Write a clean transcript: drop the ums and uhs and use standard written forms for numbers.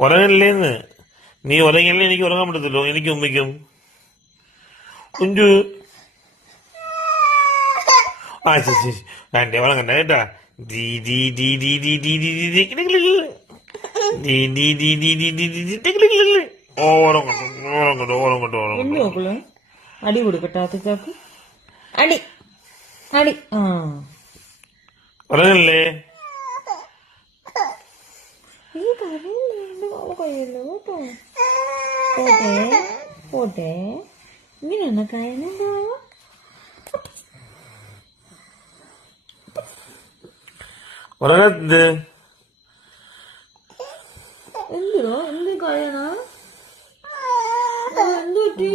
ഉറങ്ങല്ലേന്ന്. നീ ഉറങ്ങിയല്ലേ എനിക്ക് ഉറങ്ങാൻ പറ്റത്തില്ലോ. എനിക്ക് ഉമ്മിക്കും കുഞ്ചു. ആ ശരി ശരി, വേണ്ടേ ഉറങ്ങണ്ട കേട്ടാ. ദീ ദീ ദീ ദീ ദീ ദീ ദീ ദീ ദീ കിളി കിളി കിളി. ദീ ദീ ദീ ദീ ദീ ദീ ദീ ദീ കിളി കിളി കിളി. ഉറങ്ങട്ടെ ഉറങ്ങട്ടെ ഉറങ്ങട്ടെ എന്ത് ഉറങ്ങട്ടെ. നോക്കള് അടി കൊടുക്കട്ടെ ചാക്ക്. അടി അടി. ആ ഉറങ്ങല്ലേ? നീ കരയല്ലേ? കഴിയല്ലോ കേട്ടോ. പോട്ടെ പോട്ടെ. ഇങ്ങനെയൊന്നും കരയണോ? ഉറങ്ങത്ത് എന്തിനോ എന്ത് കരയണ? എന്ത് പറ്റി?